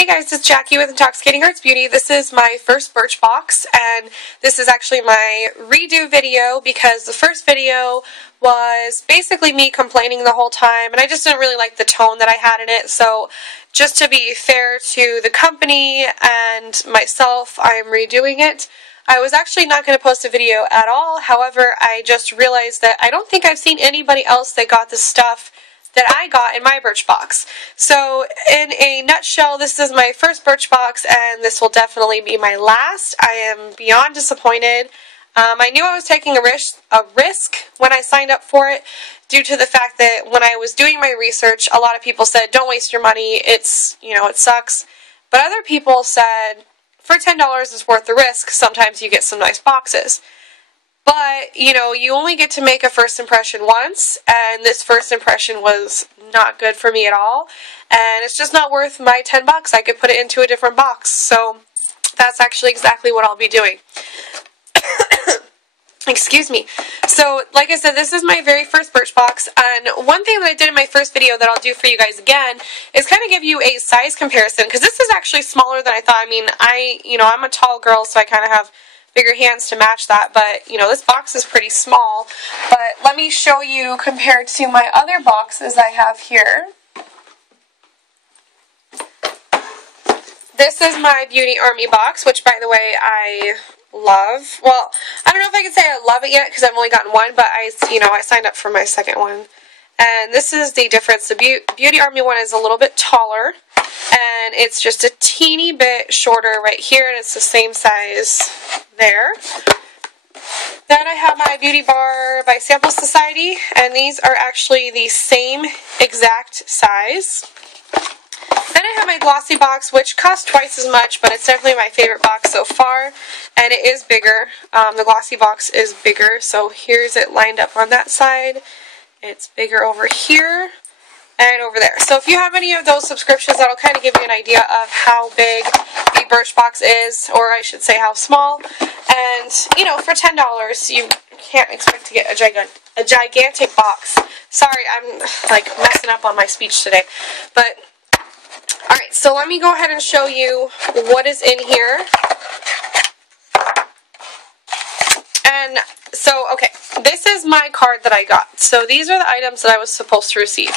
Hey guys, it's Jackie with Intoxicating Arts Beauty. This is my first Birchbox, and this is actually my redo video because the first video was basically me complaining the whole time, and I just didn't really like the tone that I had in it. So just to be fair to the company and myself, I am redoing it. I was actually not going to post a video at all. However, I just realized that I don't think I've seen anybody else that got the stuff that I got in my Birchbox. So in a nutshell, this is my first Birchbox, and this will definitely be my last. I am beyond disappointed. I knew I was taking a risk when I signed up for it, due to the fact that when I was doing my research, a lot of people said, don't waste your money, it's, it sucks. But other people said, for $10 it's worth the risk, sometimes you get some nice boxes. But, you only get to make a first impression once, and this first impression was not good for me at all, and it's just not worth my $10. I could put it into a different box, so that's actually exactly what I'll be doing. Excuse me. So, like I said, this is my very first Birchbox, and one thing that I did in my first video that I'll do for you guys again is kind of give you a size comparison, because this is actually smaller than I thought. I mean, I'm a tall girl, so I kind of have bigger hands to match that, but this box is pretty small. But let me show you compared to my other boxes I have here. This is my Beauty Army box, which, by the way, I love. Well, I don't know if I can say I love it yet because I've only gotten one, but I signed up for my second one. And this is the difference. The Beauty Army one is a little bit taller, and it's just a teeny bit shorter right here, and it's the same size there. Then I have my Beauty Bar by Sample Society, and these are actually the same exact size. Then I have my Glossy box, which costs twice as much, but it's definitely my favorite box so far, and it is bigger. The Glossy box is bigger, so here's it lined up on that side. It's bigger over here and over there. So if you have any of those subscriptions, that'll kind of give you an idea of how big the Birchbox is, or I should say how small. And, for $10, you can't expect to get a gigantic box. Sorry, I'm, messing up on my speech today. But, alright, so let me go ahead and show you what is in here. And so, okay, this is my card that I got. So these are the items that I was supposed to receive.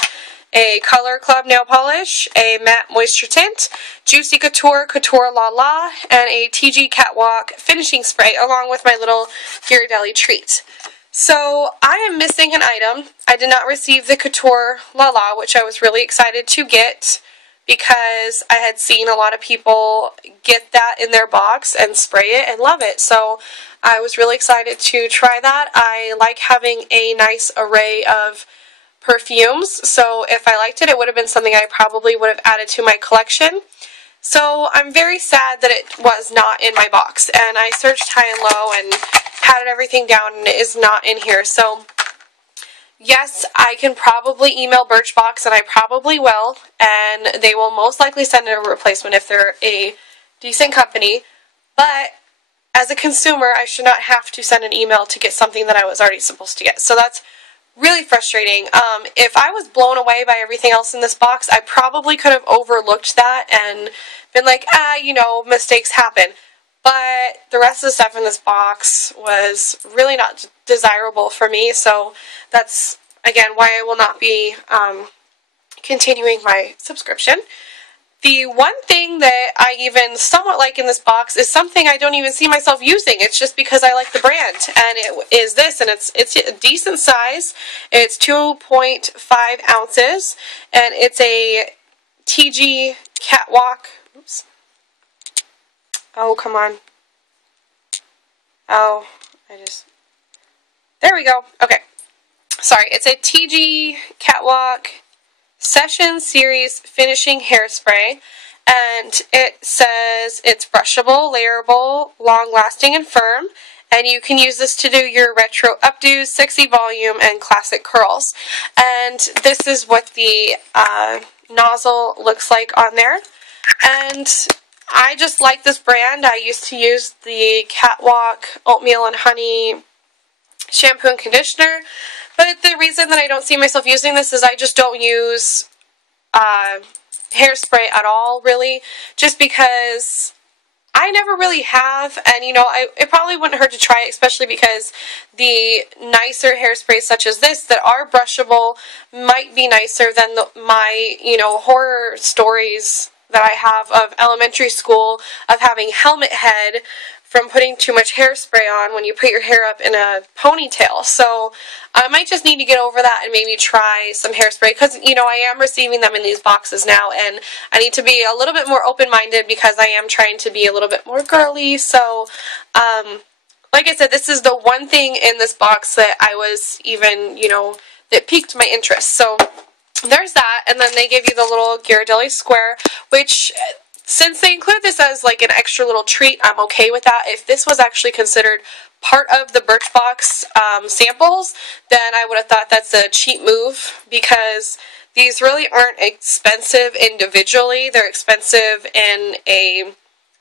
A Color Club nail polish, a matte moisture tint, Juicy Couture La La, and a TG Catwalk finishing spray, along with my little Ghirardelli treat. So I am missing an item. I did not receive the Couture La La, which I was really excited to get, because I had seen a lot of people get that in their box and spray it and love it. So I was really excited to try that. I like having a nice array of perfumes, so if I liked it, it would have been something I probably would have added to my collection. So I'm very sad that it was not in my box, and I searched high and low and patted everything down, and it is not in here. So yes, I can probably email Birchbox, and I probably will, and they will most likely send a replacement if they're a decent company. But as a consumer, I should not have to send an email to get something that I was already supposed to get. So that's really frustrating. If I was blown away by everything else in this box, I probably could have overlooked that and been like, mistakes happen. But the rest of the stuff in this box was really not desirable for me, so that's, again, why I will not be continuing my subscription. The one thing that I even somewhat like in this box is something I don't even see myself using. It's just because I like the brand, and it is this, and it's a decent size. It's 2.5 ounces, and it's a TG Catwalk. Oops. Oh, come on. Oh, there we go. Okay. Sorry, it's a TG Catwalk Session Series Finishing Hairspray, and it says it's brushable, layerable, long-lasting, and firm, and you can use this to do your retro updos, sexy volume, and classic curls. And this is what the nozzle looks like on there, and I just like this brand. I used to use the Catwalk Oatmeal and Honey shampoo and conditioner, but the reason that I don't see myself using this is I just don't use hairspray at all, really, just because I never really have, and you know, it probably wouldn't hurt to try it, especially because the nicer hairsprays such as this that are brushable might be nicer than my, you know, horror stories that I have of elementary school of having helmet head from putting too much hairspray on when you put your hair up in a ponytail. So I might just need to get over that and maybe try some hairspray, because, you know, I am receiving them in these boxes now, and I need to be a little bit more open-minded because I am trying to be a little bit more girly. So, like I said, this is the one thing in this box that I was even, you know, that piqued my interest. So there's that, and then they give you the little Ghirardelli square, which, since they include this as like an extra little treat, I'm okay with that. If this was actually considered part of the Birchbox samples, then I would have thought that's a cheap move, because these really aren't expensive individually. They're expensive in a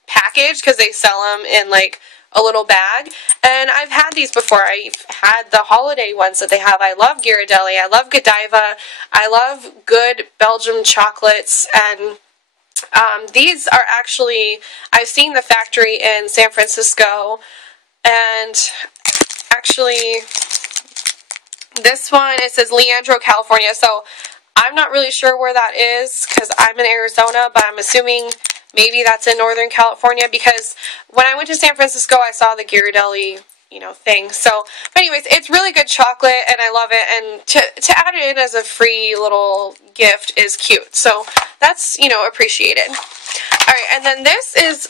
package because they sell them in like a little bag, and I've had these before. I've had the holiday ones that they have. I love Ghirardelli, I love Godiva, I love good Belgium chocolates, and these are actually, I've seen the factory in San Francisco, and actually this one, it says Leandro, California, so I'm not really sure where that is because I'm in Arizona, but I'm assuming maybe that's in Northern California, because when I went to San Francisco, I saw the Ghirardelli, you know, thing. So, but anyways, it's really good chocolate, and I love it, and to add it in as a free little gift is cute. So that's, you know, appreciated. Alright, and then this is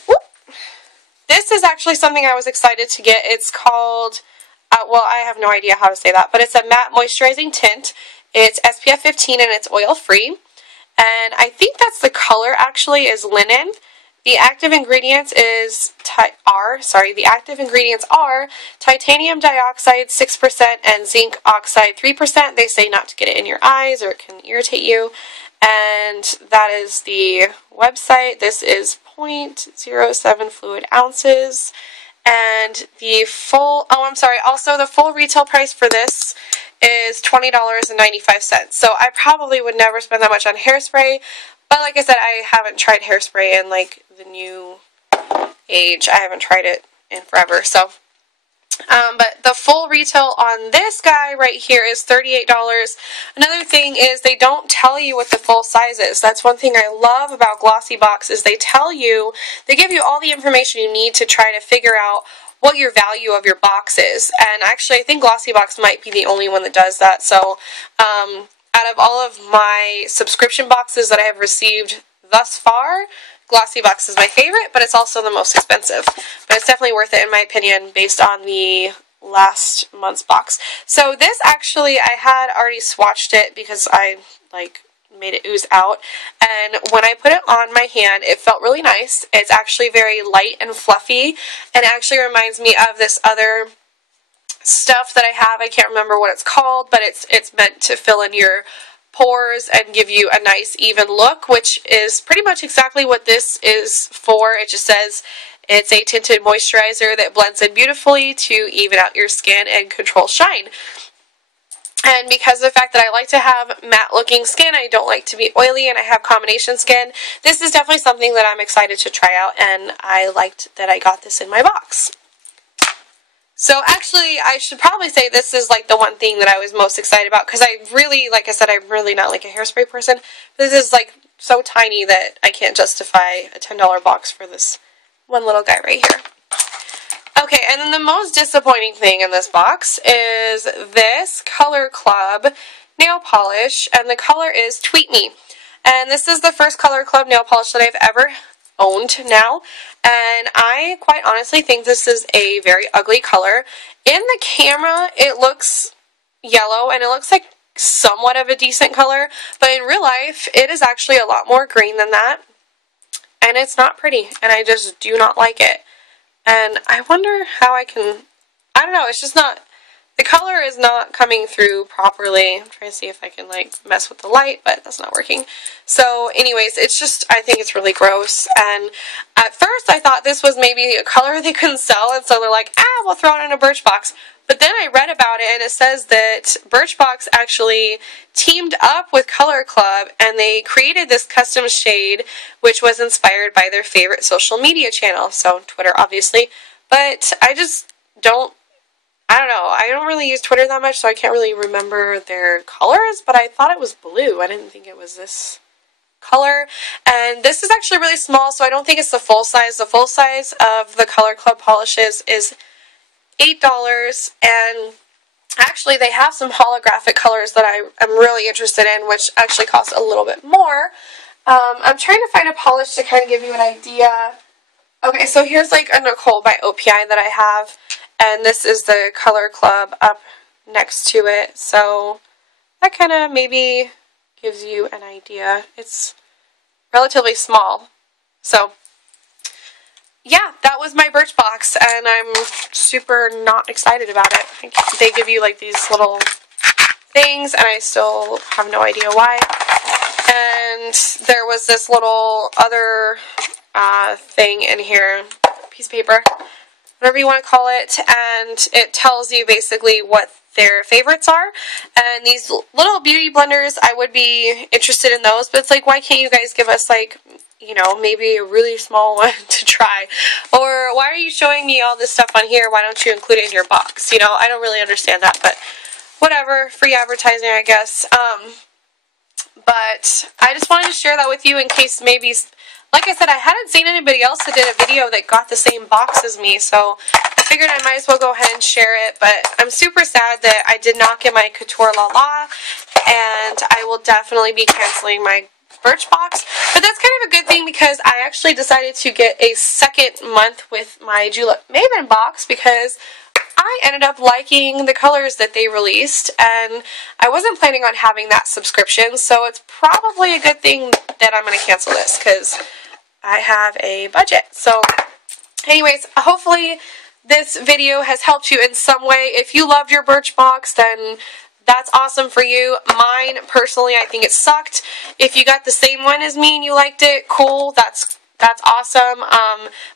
actually something I was excited to get. It's called, well, I have no idea how to say that, but it's a matte moisturizing tint. It's SPF 15 and it's oil free. And I think that's the color actually is linen. The active ingredients are titanium dioxide 6% and zinc oxide 3%. They say not to get it in your eyes or it can irritate you. And that is the website. This is 0.07 fluid ounces. And the full, also the full retail price for this is $20.95. So I probably would never spend that much on hairspray, but like I said, I haven't tried hairspray in like the new age. I haven't tried it in forever. So, but the full retail on this guy right here is $38. Another thing is they don't tell you what the full size is. That's one thing I love about Glossybox is they give you all the information you need to try to figure out what your value of your box is. And actually, I think Glossybox might be the only one that does that. So, out of all of my subscription boxes that I have received thus far, Glossybox is my favorite, but it's also the most expensive. But it's definitely worth it in my opinion based on the last month's box. So this actually, I had already swatched it because I made it ooze out, and when I put it on my hand, it felt really nice. It's actually very light and fluffy, and actually reminds me of this other stuff that I have. I can't remember what it's called, but it's meant to fill in your pores and give you a nice even look, which is pretty much exactly what this is for. It just says it's a tinted moisturizer that blends in beautifully to even out your skin and control shine. And because of the fact that I like to have matte looking skin, I don't like to be oily, and I have combination skin, this is definitely something that I'm excited to try out, and I liked that I got this in my box. So actually, I should probably say this is like the one thing that I was most excited about, because I really, like I said, I'm really not like a hairspray person. This is like so tiny that I can't justify a $10 box for this one little guy right here. Okay, and then the most disappointing thing in this box is this Color Club nail polish, and the color is Tweet Me. And this is the first Color Club nail polish that I've ever owned now, and I quite honestly think this is a very ugly color. In the camera, it looks yellow, and it looks like somewhat of a decent color, but in real life, it is actually a lot more green than that, and it's not pretty, and I just do not like it. And I wonder how I don't know, it's just not, the color is not coming through properly. I'm trying to see if I can like mess with the light, but that's not working. So anyways, it's just, I think it's really gross. And at first I thought this was maybe a color they couldn't sell, and so they're like, we'll throw it in a Birchbox. But then I read about it, and it says that Birchbox actually teamed up with Color Club, and they created this custom shade, which was inspired by their favorite social media channel, so Twitter, obviously. But I just I don't know, I don't really use Twitter that much, so I can't really remember their colors, but I thought it was blue. I didn't think it was this color. And this is actually really small, so I don't think it's the full size. The full size of the Color Club polishes is $8, and actually they have some holographic colors that I'm really interested in, which actually cost a little bit more. I'm trying to find a polish to kind of give you an idea. Okay, so here's like a Nicole by OPI that I have, and this is the Color Club up next to it, so that kind of maybe gives you an idea. It's relatively small, so yeah, that was my Birchbox, and I'm super not excited about it. They give you like these little things, and I still have no idea why. And there was this little other thing in here, piece of paper, whatever you want to call it, and it tells you basically what their favorites are. And these little beauty blenders, I would be interested in those, but it's like, why can't you guys give us like, you know, maybe a really small one to try? Or why are you showing me all this stuff on here? Why don't you include it in your box? You know, I don't really understand that, but whatever, free advertising, I guess. But I just wanted to share that with you in case maybe, like I said, I hadn't seen anybody else that did a video that got the same box as me, so I figured I might as well go ahead and share it. But I'm super sad that I did not get my Couture La La, and I will definitely be canceling my Birchbox. But that's kind of a good thing, because I actually decided to get a second month with my Julep Maven box, because I ended up liking the colors that they released, and I wasn't planning on having that subscription, so it's probably a good thing that I'm going to cancel this, because I have a budget. So anyways, hopefully this video has helped you in some way. If you loved your Birchbox, then that's awesome for you. Mine, personally, I think it sucked. If you got the same one as me and you liked it, cool, that's awesome.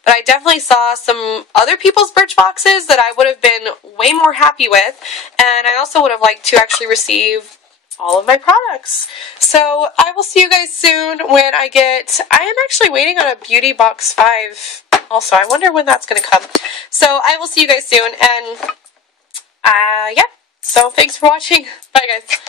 But I definitely saw some other people's Birchboxes that I would have been way more happy with, and I also would have liked to actually receive all of my products. So I will see you guys soon when I am actually waiting on a Beauty Box 5 also. I wonder when that's going to come. So I will see you guys soon, and yeah, so thanks for watching. Bye guys.